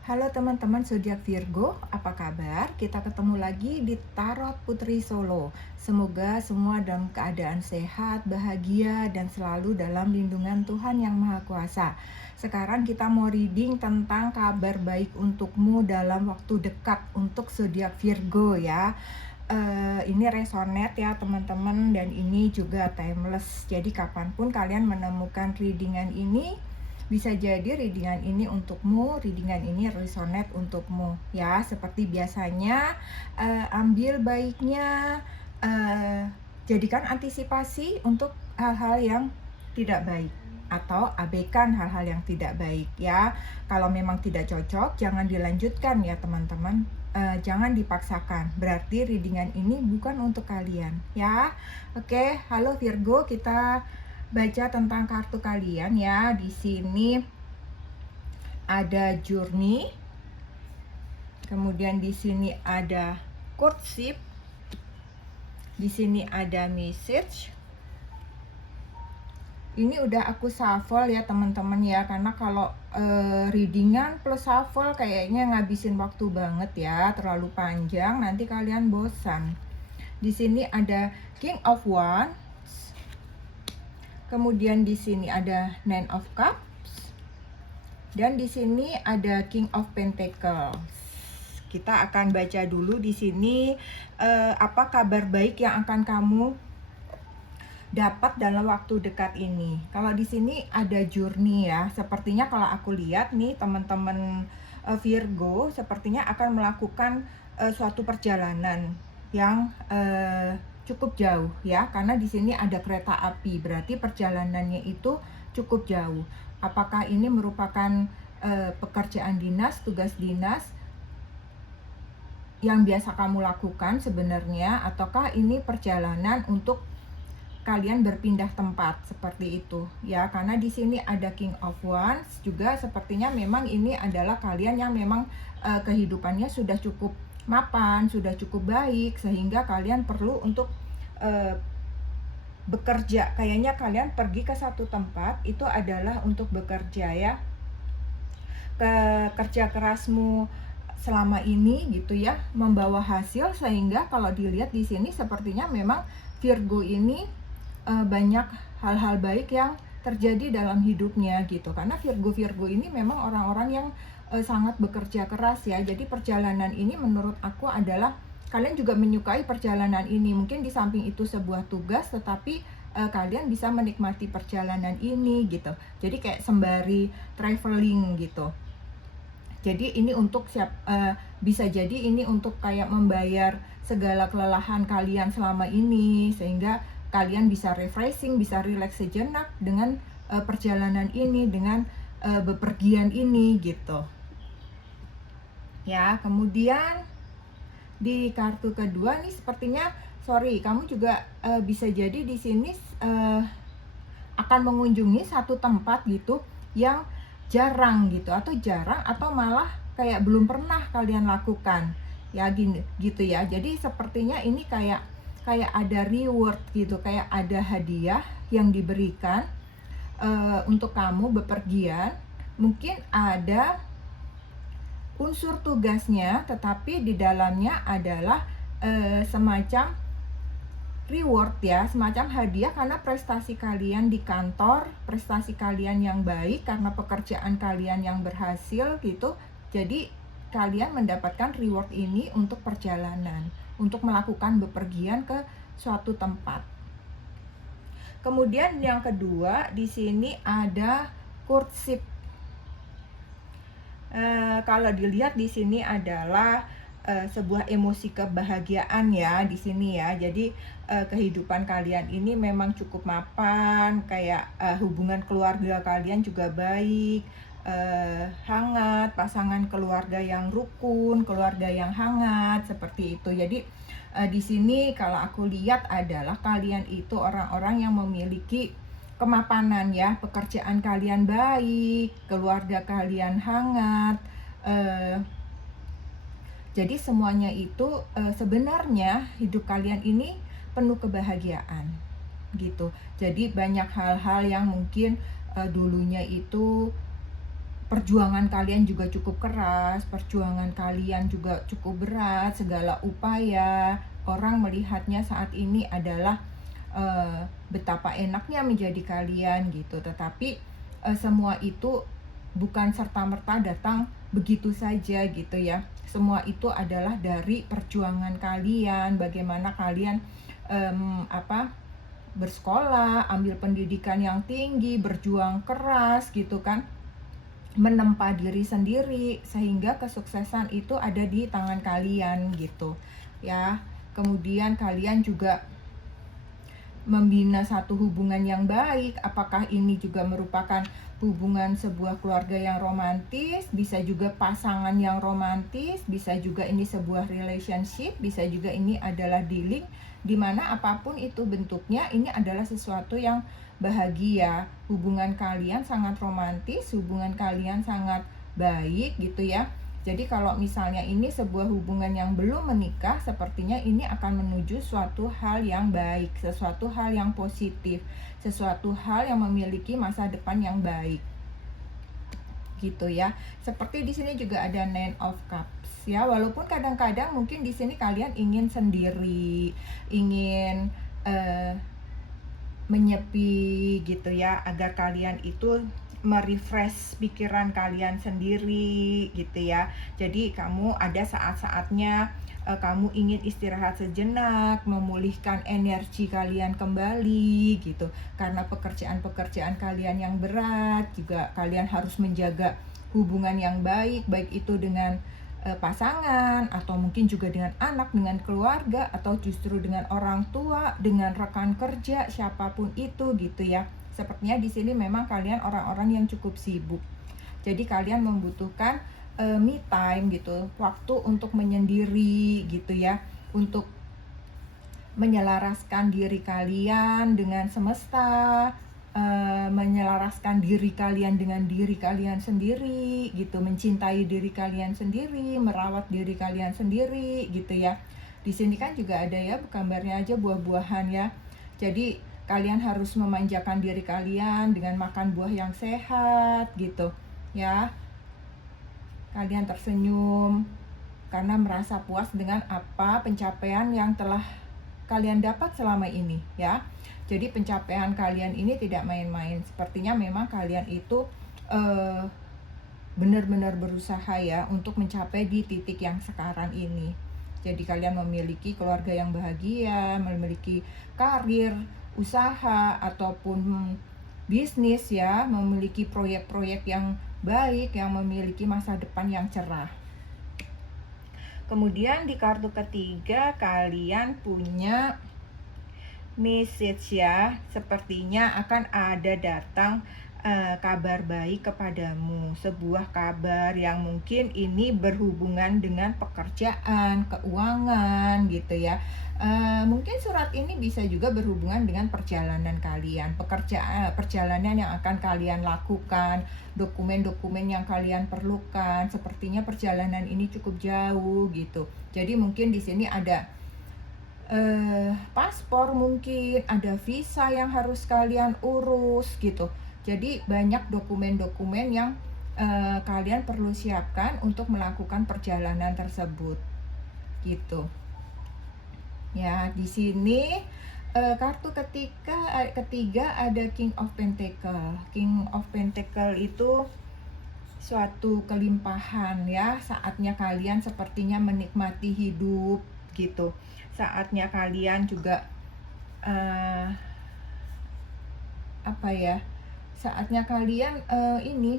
Halo teman-teman zodiak Virgo, apa kabar? Kita ketemu lagi di Tarot Putri Solo. Semoga semua dalam keadaan sehat, bahagia, dan selalu dalam lindungan Tuhan Yang Maha Kuasa. Sekarang kita mau reading tentang kabar baik untukmu dalam waktu dekat untuk zodiak Virgo ya. Ini resonate ya teman-teman, dan ini juga timeless. Jadi kapanpun kalian menemukan readingan ini, bisa jadi readingan ini untukmu, readingan ini resonate untukmu ya. Seperti biasanya, ambil baiknya, jadikan antisipasi untuk hal-hal yang tidak baik, atau abaikan hal-hal yang tidak baik ya. Kalau memang tidak cocok, jangan dilanjutkan ya teman-teman. Jangan dipaksakan, berarti readingan ini bukan untuk kalian ya. Oke, halo Virgo, kita baca tentang kartu kalian ya. Di sini ada journey, kemudian di sini ada courtship, di sini ada message. Ini udah aku shuffle ya teman-teman ya, karena kalau readingan plus shuffle kayaknya ngabisin waktu banget ya, terlalu panjang, nanti kalian bosan. Di sini ada King of Wands, kemudian di sini ada Nine of Cups, dan di sini ada King of Pentacles. Kita akan baca dulu di sini apa kabar baik yang akan kamu dapat dalam waktu dekat ini. Kalau di sini ada journey ya. Sepertinya kalau aku lihat nih teman-teman Virgo sepertinya akan melakukan suatu perjalanan yang cukup jauh ya, karena di sini ada kereta api, berarti perjalanannya itu cukup jauh. Apakah ini merupakan pekerjaan dinas, tugas dinas yang biasa kamu lakukan sebenarnya, ataukah ini perjalanan untuk kalian berpindah tempat seperti itu ya? Karena di sini ada King of Wands juga, sepertinya memang ini adalah kalian yang memang kehidupannya sudah cukup mapan, sudah cukup baik, sehingga kalian perlu untuk bekerja. Kayaknya kalian pergi ke satu tempat itu adalah untuk bekerja ya. Kerja kerasmu selama ini gitu ya membawa hasil, sehingga kalau dilihat di sini sepertinya memang Virgo ini banyak hal-hal baik yang terjadi dalam hidupnya gitu. Karena Virgo ini memang orang-orang yang sangat bekerja keras ya. Jadi perjalanan ini menurut aku adalah kalian juga menyukai perjalanan ini. Mungkin di samping itu sebuah tugas, tetapi kalian bisa menikmati perjalanan ini gitu. Jadi kayak sembari traveling gitu. Jadi ini untuk bisa jadi ini untuk kayak membayar segala kelelahan kalian selama ini, sehingga kalian bisa refreshing, bisa relax sejenak dengan perjalanan ini, dengan bepergian ini gitu. Ya, kemudian di kartu kedua nih sepertinya, kamu juga bisa jadi di sini akan mengunjungi satu tempat gitu yang jarang gitu, atau malah kayak belum pernah kalian lakukan ya, gini gitu ya. Jadi sepertinya ini kayak ada reward gitu, kayak ada hadiah yang diberikan untuk kamu bepergian. Mungkin ada unsur tugasnya, tetapi di dalamnya adalah semacam reward ya, semacam hadiah karena prestasi kalian di kantor, prestasi kalian yang baik, karena pekerjaan kalian yang berhasil gitu. Jadi kalian mendapatkan reward ini untuk perjalanan, untuk melakukan bepergian ke suatu tempat. Kemudian yang kedua di sini ada courtship. Kalau dilihat di sini adalah sebuah emosi kebahagiaan ya di sini ya. Jadi kehidupan kalian ini memang cukup mapan, kayak hubungan keluarga kalian juga baik, hangat, pasangan keluarga yang rukun, keluarga yang hangat seperti itu. Jadi di sini kalau aku lihat adalah kalian itu orang-orang yang memiliki kemapanan ya, pekerjaan kalian baik, keluarga kalian hangat. Jadi semuanya itu sebenarnya hidup kalian ini penuh kebahagiaan gitu. Jadi banyak hal-hal yang mungkin dulunya itu perjuangan kalian juga cukup keras, perjuangan kalian juga cukup berat, segala upaya orang melihatnya saat ini adalah betapa enaknya menjadi kalian gitu. Tetapi semua itu bukan serta-merta datang begitu saja gitu ya. Semua itu adalah dari perjuangan kalian, bagaimana kalian bersekolah, ambil pendidikan yang tinggi, berjuang keras gitu kan, menempa diri sendiri, sehingga kesuksesan itu ada di tangan kalian gitu ya. Kemudian kalian juga membina satu hubungan yang baik. Apakah ini juga merupakan hubungan sebuah keluarga yang romantis, bisa juga pasangan yang romantis, bisa juga ini sebuah relationship, bisa juga ini adalah dealing, dimana apapun itu bentuknya, ini adalah sesuatu yang bahagia. Hubungan kalian sangat romantis, hubungan kalian sangat baik gitu ya. Jadi kalau misalnya ini sebuah hubungan yang belum menikah, sepertinya ini akan menuju suatu hal yang baik, sesuatu hal yang positif, sesuatu hal yang memiliki masa depan yang baik. Gitu ya. Seperti di sini juga ada Nine of Cups ya. Walaupun kadang-kadang mungkin di sini kalian ingin sendiri, ingin menyepi gitu ya, agar kalian itu merefresh pikiran kalian sendiri gitu ya. Jadi kamu ada saat-saatnya kamu ingin istirahat sejenak, memulihkan energi kalian kembali gitu. Karena pekerjaan-pekerjaan kalian yang berat, juga kalian harus menjaga hubungan yang baik, baik itu dengan pasangan, atau mungkin juga dengan anak, dengan keluarga, atau justru dengan orang tua, dengan rekan kerja, siapapun itu gitu ya. Sepertinya di sini memang kalian orang-orang yang cukup sibuk. Jadi kalian membutuhkan me time gitu, waktu untuk menyendiri gitu ya, untuk menyelaraskan diri kalian dengan semesta, menyelaraskan diri kalian dengan diri kalian sendiri gitu, mencintai diri kalian sendiri, merawat diri kalian sendiri gitu ya. Di sini kan juga ada ya gambarnya aja buah-buahan ya. Jadi kalian harus memanjakan diri kalian dengan makan buah yang sehat gitu ya. Kalian tersenyum karena merasa puas dengan apa pencapaian yang telah kalian dapat selama ini ya. Jadi pencapaian kalian ini tidak main-main. Sepertinya memang kalian itu benar-benar berusaha ya untuk mencapai di titik yang sekarang ini. Jadi kalian memiliki keluarga yang bahagia, memiliki karir, usaha ataupun bisnis ya, memiliki proyek-proyek yang baik, yang memiliki masa depan yang cerah. Kemudian di kartu ketiga kalian punya message ya, sepertinya akan ada datang kabar baik kepadamu, sebuah kabar yang mungkin ini berhubungan dengan pekerjaan, keuangan gitu ya. Mungkin surat ini bisa juga berhubungan dengan perjalanan kalian, perjalanan yang akan kalian lakukan, dokumen-dokumen yang kalian perlukan. Sepertinya perjalanan ini cukup jauh gitu. Jadi mungkin di sini ada paspor, mungkin ada visa yang harus kalian urus gitu. Jadi banyak dokumen-dokumen yang kalian perlu siapkan untuk melakukan perjalanan tersebut gitu. Ya, di sini kartu ketiga ada King of Pentacle. King of Pentacle itu suatu kelimpahan ya. Saatnya kalian sepertinya menikmati hidup gitu. Saatnya kalian juga saatnya kalian ini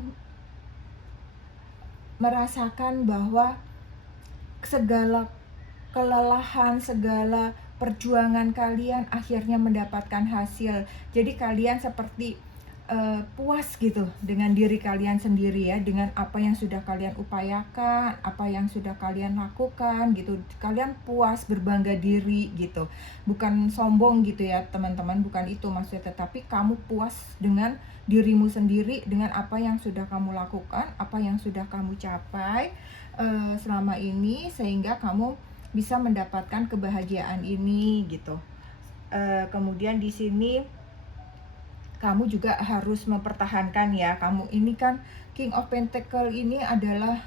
merasakan bahwa segala kelelahan, segala perjuangan kalian akhirnya mendapatkan hasil. Jadi kalian seperti puas gitu dengan diri kalian sendiri ya, dengan apa yang sudah kalian upayakan, apa yang sudah kalian lakukan gitu. Kalian puas, berbangga diri gitu. Bukan sombong gitu ya teman-teman, bukan itu maksudnya, tetapi kamu puas dengan dirimu sendiri, dengan apa yang sudah kamu lakukan, apa yang sudah kamu capai selama ini, sehingga kamu bisa mendapatkan kebahagiaan ini gitu. Kemudian di sini kamu juga harus mempertahankan ya. Kamu ini kan King of Pentacle ini adalah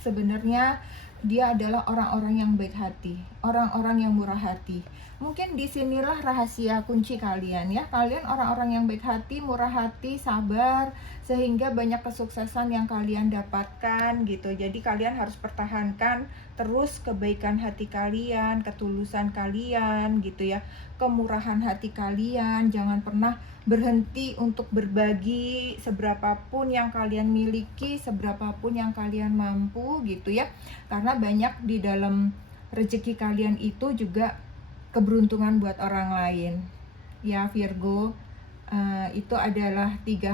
sebenarnya dia adalah orang-orang yang baik hati, orang-orang yang murah hati. Mungkin disinilah rahasia kunci kalian ya. Kalian orang-orang yang baik hati, murah hati, sabar, sehingga banyak kesuksesan yang kalian dapatkan gitu. Jadi kalian harus pertahankan terus kebaikan hati kalian, ketulusan kalian gitu ya, kemurahan hati kalian. Jangan pernah berhenti untuk berbagi seberapapun yang kalian miliki, seberapapun yang kalian mampu gitu ya. Karena banyak di dalam rezeki kalian itu juga keberuntungan buat orang lain. Ya Virgo, itu adalah 3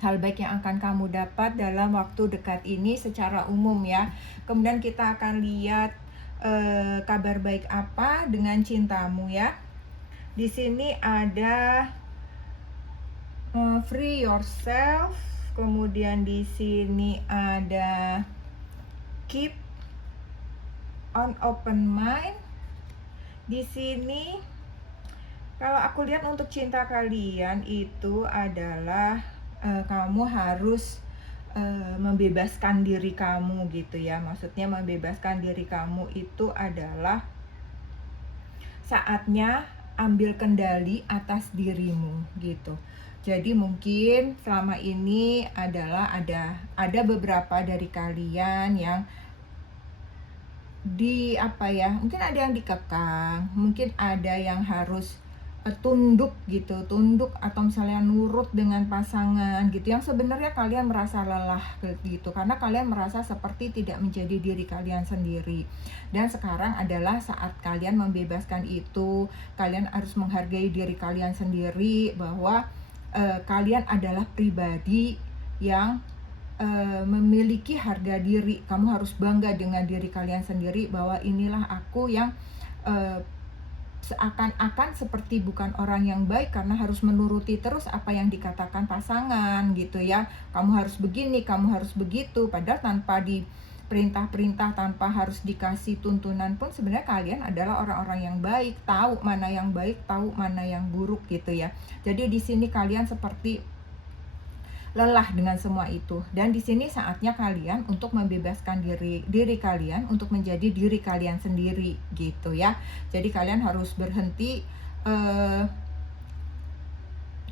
hal baik yang akan kamu dapat dalam waktu dekat ini secara umum ya. Kemudian kita akan lihat kabar baik apa dengan cintamu ya. Di sini ada free yourself, kemudian di sini ada keep on open mind. Di sini kalau aku lihat untuk cinta kalian itu adalah kamu harus membebaskan diri kamu gitu ya. Maksudnya membebaskan diri kamu itu adalah saatnya ambil kendali atas dirimu gitu. Jadi mungkin selama ini adalah ada beberapa dari kalian yang mungkin ada yang dikekang, mungkin ada yang harus tunduk atau misalnya nurut dengan pasangan gitu, yang sebenarnya kalian merasa lelah gitu karena kalian merasa seperti tidak menjadi diri kalian sendiri. Dan sekarang adalah saat kalian membebaskan itu. Kalian harus menghargai diri kalian sendiri bahwa kalian adalah pribadi yang memiliki harga diri. Kamu harus bangga dengan diri kalian sendiri bahwa inilah aku yang seakan-akan seperti bukan orang yang baik karena harus menuruti terus apa yang dikatakan pasangan gitu ya. Kamu harus begini, kamu harus begitu, padahal tanpa diperintah-perintah, tanpa harus dikasih tuntunan pun sebenarnya kalian adalah orang-orang yang baik, tahu mana yang baik, tahu mana yang buruk gitu ya. Jadi di sini kalian seperti lelah dengan semua itu, dan di sini saatnya kalian untuk membebaskan diri kalian untuk menjadi diri kalian sendiri gitu ya. Jadi kalian harus berhenti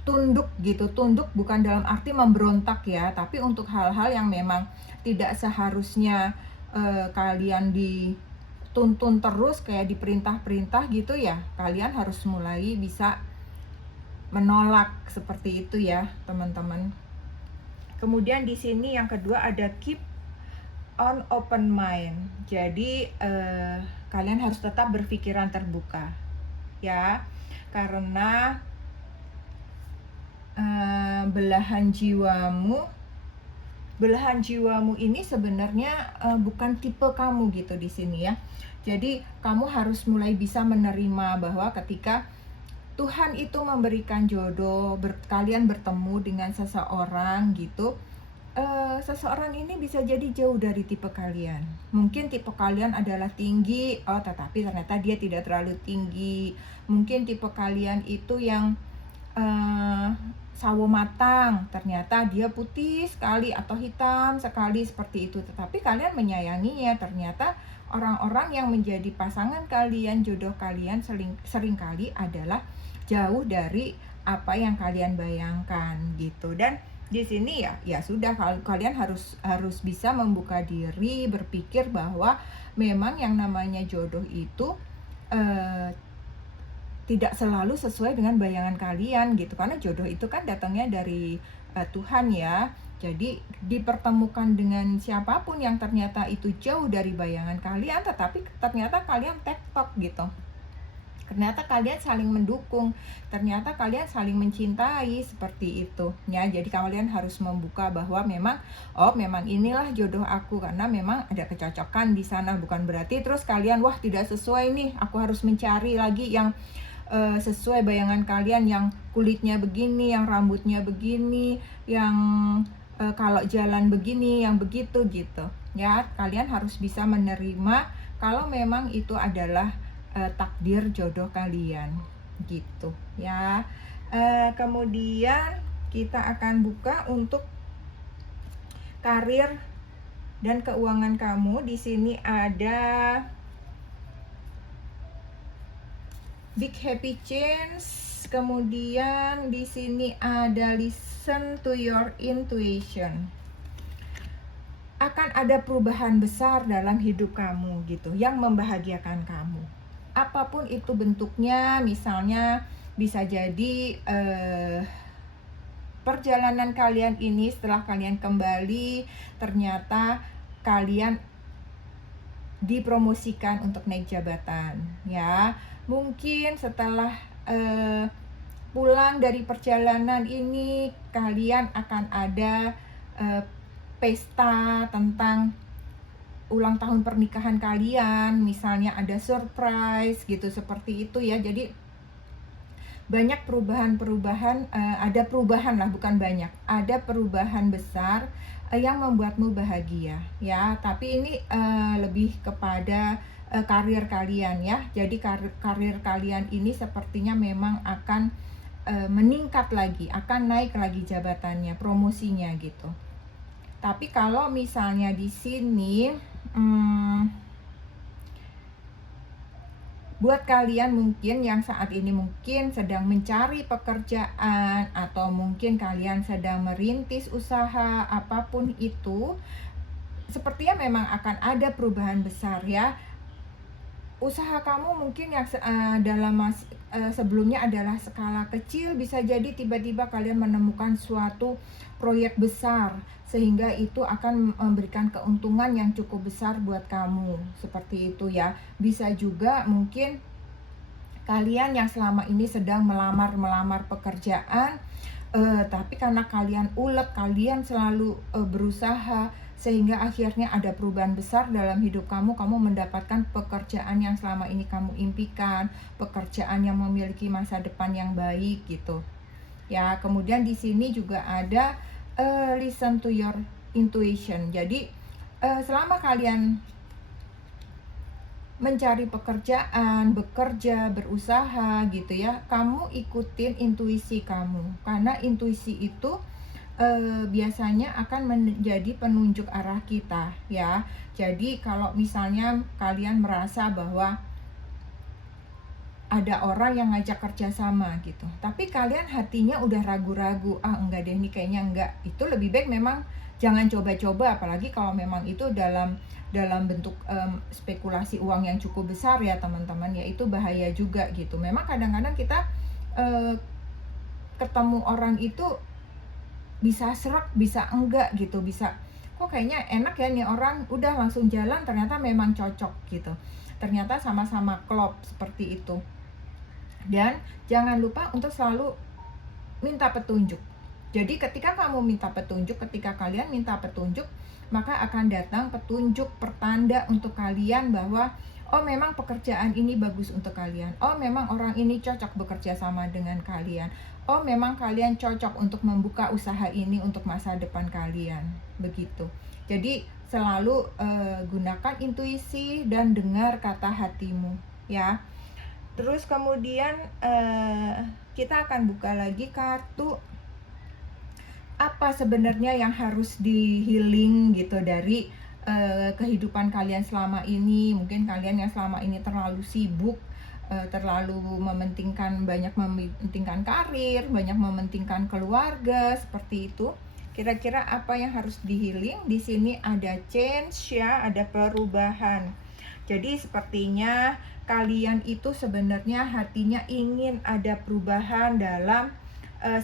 tunduk gitu. Tunduk bukan dalam arti memberontak ya, tapi untuk hal-hal yang memang tidak seharusnya kalian dituntun terus kayak diperintah-perintah gitu ya. Kalian harus mulai bisa menolak seperti itu ya teman-teman. Kemudian di sini yang kedua ada keep on open mind. Jadi kalian harus tetap berpikiran terbuka ya, karena belahan jiwamu ini sebenarnya bukan tipe kamu gitu di sini ya. Jadi kamu harus mulai bisa menerima bahwa ketika Tuhan itu memberikan jodoh, kalian bertemu dengan seseorang gitu, seseorang ini bisa jadi jauh dari tipe kalian. Mungkin tipe kalian adalah tinggi, tetapi ternyata dia tidak terlalu tinggi. Mungkin tipe kalian itu yang sawo matang, ternyata dia putih sekali atau hitam sekali seperti itu. Tetapi kalian menyayanginya. Ternyata orang-orang yang menjadi pasangan kalian, jodoh kalian seringkali adalah jauh dari apa yang kalian bayangkan gitu. Dan di sini ya sudah, kalian harus bisa membuka diri, berpikir bahwa memang yang namanya jodoh itu tidak selalu sesuai dengan bayangan kalian gitu, karena jodoh itu kan datangnya dari Tuhan ya. Jadi dipertemukan dengan siapapun yang ternyata itu jauh dari bayangan kalian, tetapi ternyata kalian tektok gitu. Ternyata kalian saling mendukung, ternyata kalian saling mencintai seperti itu ya. Jadi kalian harus membuka bahwa memang inilah jodoh aku, karena memang ada kecocokan di sana. Bukan berarti terus kalian wah tidak sesuai nih, aku harus mencari lagi yang sesuai bayangan kalian, yang kulitnya begini, yang rambutnya begini, yang kalau jalan begini, yang begitu gitu ya. Kalian harus bisa menerima kalau memang itu adalah takdir jodoh kalian gitu ya. Kemudian kita akan buka untuk karir dan keuangan kamu. Di sini ada Big Happy Change. Kemudian di sini ada Listen to Your Intuition. Akan ada perubahan besar dalam hidup kamu gitu, yang membahagiakan kamu. Apapun itu bentuknya, misalnya bisa jadi perjalanan kalian ini setelah kalian kembali, ternyata kalian dipromosikan untuk naik jabatan, ya. Mungkin setelah pulang dari perjalanan ini, kalian akan ada pesta tentang ulang tahun pernikahan kalian, misalnya ada surprise gitu, seperti itu ya. Jadi banyak perubahan-perubahan, ada perubahan lah, bukan banyak, ada perubahan besar yang membuatmu bahagia ya. Tapi ini lebih kepada karir kalian ya. Jadi karir kalian ini sepertinya memang akan meningkat lagi, akan naik lagi jabatannya, promosinya gitu. Tapi kalau misalnya di sini buat kalian mungkin yang saat ini mungkin sedang mencari pekerjaan, atau mungkin kalian sedang merintis usaha apapun itu, sepertinya memang akan ada perubahan besar ya. Usaha kamu mungkin yang sebelumnya adalah skala kecil, bisa jadi tiba-tiba kalian menemukan suatu proyek besar, sehingga itu akan memberikan keuntungan yang cukup besar buat kamu, seperti itu ya. Bisa juga mungkin kalian yang selama ini sedang melamar pekerjaan, tapi karena kalian ulet, kalian selalu berusaha, sehingga akhirnya ada perubahan besar dalam hidup kamu. Kamu mendapatkan pekerjaan yang selama ini kamu impikan, pekerjaan yang memiliki masa depan yang baik gitu ya. Kemudian di sini juga ada listen to your intuition. Jadi selama kalian mencari pekerjaan, bekerja, berusaha gitu ya, kamu ikutin intuisi kamu, karena intuisi itu biasanya akan menjadi penunjuk arah kita ya. Jadi kalau misalnya kalian merasa bahwa ada orang yang ngajak kerja sama gitu, tapi kalian hatinya udah ragu-ragu, enggak deh, ini kayaknya enggak, itu lebih baik memang jangan coba-coba, apalagi kalau memang itu dalam bentuk spekulasi uang yang cukup besar ya teman-teman ya. Itu bahaya juga gitu. Memang kadang-kadang kita ketemu orang itu bisa serak, bisa enggak gitu, bisa kok kayaknya enak ya nih orang, udah langsung jalan, ternyata memang cocok gitu, ternyata sama-sama klop, seperti itu. Dan jangan lupa untuk selalu minta petunjuk. Jadi ketika kamu minta petunjuk, ketika kalian minta petunjuk, maka akan datang petunjuk pertanda untuk kalian bahwa oh memang pekerjaan ini bagus untuk kalian, oh memang orang ini cocok bekerja sama dengan kalian, oh memang kalian cocok untuk membuka usaha ini untuk masa depan kalian, begitu. Jadi selalu gunakan intuisi dan dengar kata hatimu ya. Terus kemudian kita akan buka lagi kartu apa sebenarnya yang harus di healing gitu dari kehidupan kalian selama ini. Mungkin kalian yang selama ini terlalu sibuk, terlalu banyak mementingkan karir, banyak mementingkan keluarga, seperti itu. Kira-kira apa yang harus di healing? Di sini ada change ya, ada perubahan. Jadi sepertinya kalian itu sebenarnya hatinya ingin ada perubahan dalam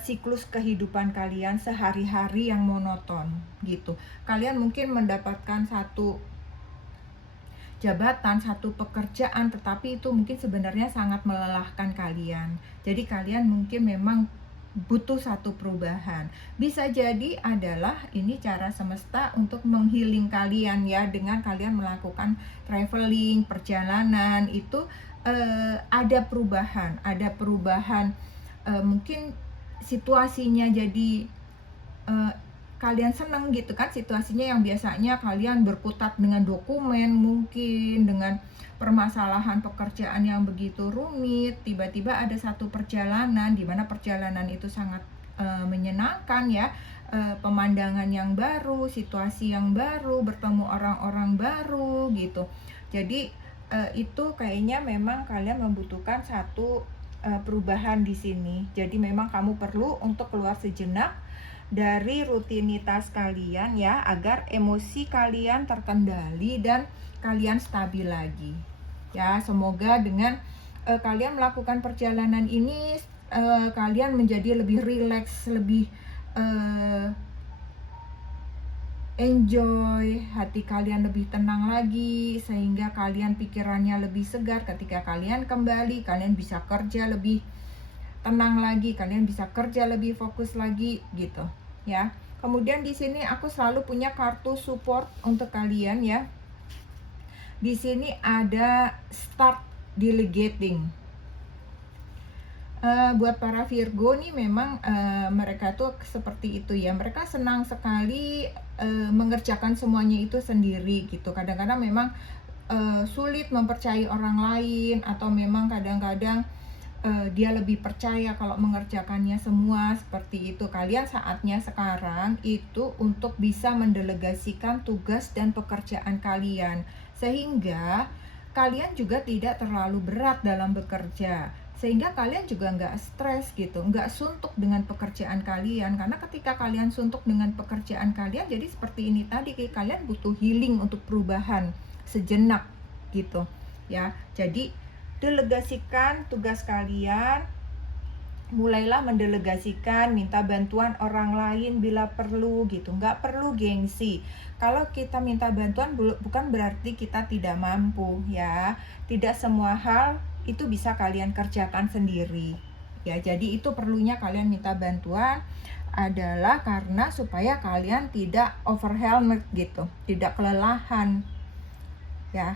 siklus kehidupan kalian sehari-hari yang monoton gitu. Kalian mungkin mendapatkan satu jabatan, satu pekerjaan, tetapi itu mungkin sebenarnya sangat melelahkan kalian. Jadi kalian mungkin memang butuh satu perubahan. Bisa jadi adalah ini cara semesta untuk menghealing kalian ya, dengan kalian melakukan traveling, perjalanan itu ada perubahan, mungkin situasinya jadi kalian seneng gitu kan, situasinya yang biasanya kalian berkutat dengan dokumen, mungkin dengan permasalahan pekerjaan yang begitu rumit, tiba-tiba ada satu perjalanan di mana perjalanan itu sangat menyenangkan ya, pemandangan yang baru, situasi yang baru, bertemu orang-orang baru gitu. Jadi itu kayaknya memang kalian membutuhkan satu perubahan di sini. Jadi memang kamu perlu untuk keluar sejenak dari rutinitas kalian ya, agar emosi kalian terkendali dan kalian stabil lagi. Ya, semoga dengan kalian melakukan perjalanan ini kalian menjadi lebih rileks, lebih enjoy, hati kalian lebih tenang lagi, sehingga kalian pikirannya lebih segar. Ketika kalian kembali, kalian bisa kerja lebih tenang lagi, kalian bisa kerja lebih fokus lagi gitu ya. Kemudian di sini aku selalu punya kartu support untuk kalian ya. Di sini ada start delegating. Buat para Virgo nih memang mereka tuh seperti itu ya. Mereka senang sekali mengerjakan semuanya itu sendiri gitu. Kadang-kadang memang sulit mempercayai orang lain, atau memang kadang-kadang dia lebih percaya kalau mengerjakannya semua seperti itu. Kalian saatnya sekarang itu untuk bisa mendelegasikan tugas dan pekerjaan kalian, sehingga kalian juga tidak terlalu berat dalam bekerja, sehingga kalian juga nggak stres gitu, nggak suntuk dengan pekerjaan kalian. Karena ketika kalian suntuk dengan pekerjaan kalian, jadi seperti ini tadi, kalian butuh healing untuk perubahan sejenak gitu ya. Jadi delegasikan tugas kalian, mulailah mendelegasikan, minta bantuan orang lain bila perlu gitu. Nggak perlu gengsi. Kalau kita minta bantuan bukan berarti kita tidak mampu ya. Tidak semua hal itu bisa kalian kerjakan sendiri ya. Jadi itu perlunya kalian minta bantuan adalah karena supaya kalian tidak overwhelmed gitu, tidak kelelahan ya.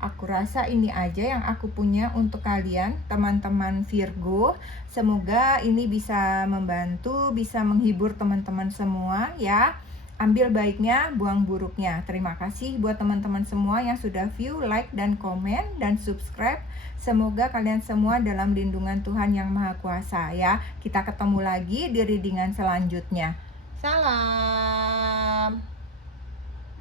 Aku rasa ini aja yang aku punya untuk kalian, teman-teman Virgo. Semoga ini bisa membantu, bisa menghibur teman-teman semua ya. Ambil baiknya, buang buruknya. Terima kasih buat teman-teman semua yang sudah view, like, dan komen, dan subscribe. Semoga kalian semua dalam lindungan Tuhan Yang Maha Kuasa ya. Kita ketemu lagi di readingan selanjutnya. Salam.